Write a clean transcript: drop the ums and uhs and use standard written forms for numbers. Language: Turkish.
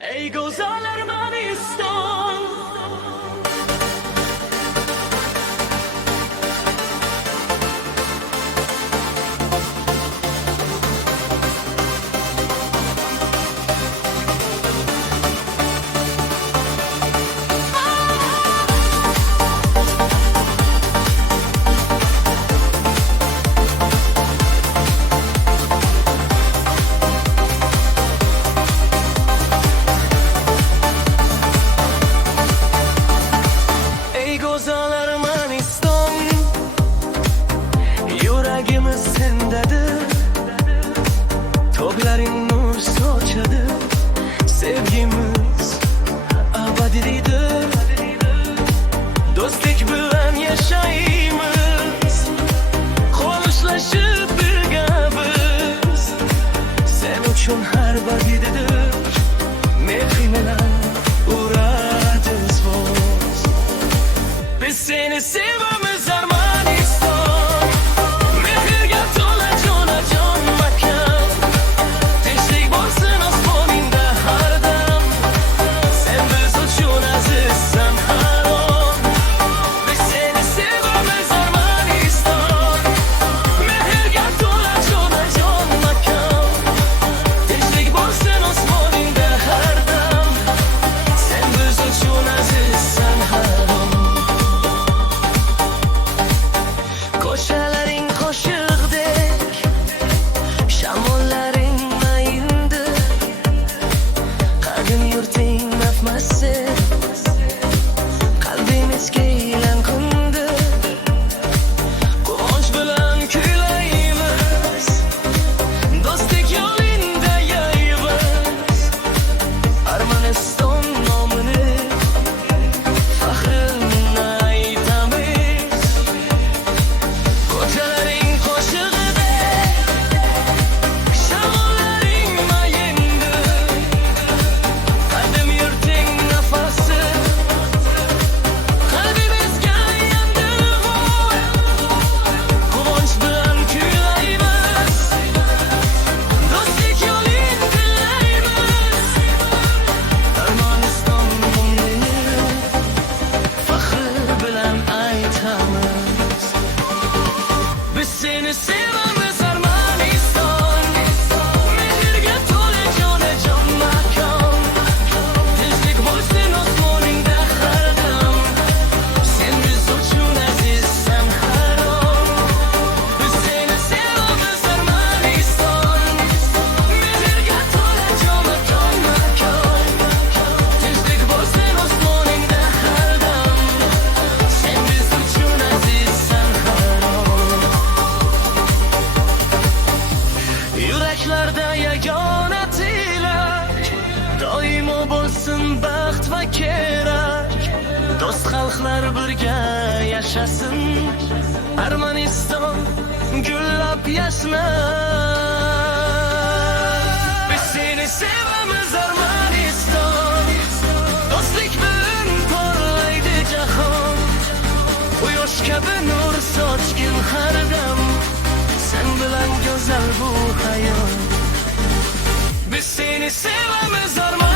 Ey güzel Ermenistan, yuragimiz sendadir, tog'laring nur sochadi, sevgimiz abadiydir, do'stlik bilan yashaymiz, qo'shlashib birgamiz, sen uchun har vaqtdadir, mehrim bilan uradi voz. Biz seni sevamiz Ermeniston, mehrga to'la jonajon makon, tinchlik bo'lsin osmoningda har dam, sen biz uchun azizsan har on. Biz seni sevamiz Ermeniston, mehrga to'la jonajon makon, tinchlik bo'lsin osmoningda har dam, sen biz uchun azizsan har on. Ko'chalaring qo'shiqdek, shamollaring mayindir, qadim yurting nafmassiz, qalbimizga ilanqindir, quvonch bilan kuylaymiz, do'stlik yo'lingda yaymiz, Armaniston nomini faxrimni aytamiz. Ko'chalaring qo'shig'idek, shamollaring mayindir, qadim yurting nafasi, qalbimizga yandir, quvonch bilan kuylaymiz, do'stlik yo'lin tillaymiz, Armaniston nomini faxr bilan aytamiz. Biz seni sevamiz Ermeniston, mehrga to'la jonajon makon, tinchlik bo'lsin osmoningda har dam, sen biz uchun azizsan har on. Biz seni sevamiz Ermeniston, mehrga to'la jonajon makon, tinchlik bo'lsin osmoningda har dam, sen biz uchun azizsan har on. Yuraklarda yagona tilak, doimo bo'lsin baxt va kerak, do'st xalqlar birga yashasin, Armaniston gullab yashnar. Biz seni sevamiz Armaniston, do'stlik bilan porlaydi jahon, quyosh kabi nur sochgin har dam, sen bilan go'zal bu hayot. Biz seni sevamiz Armaniston.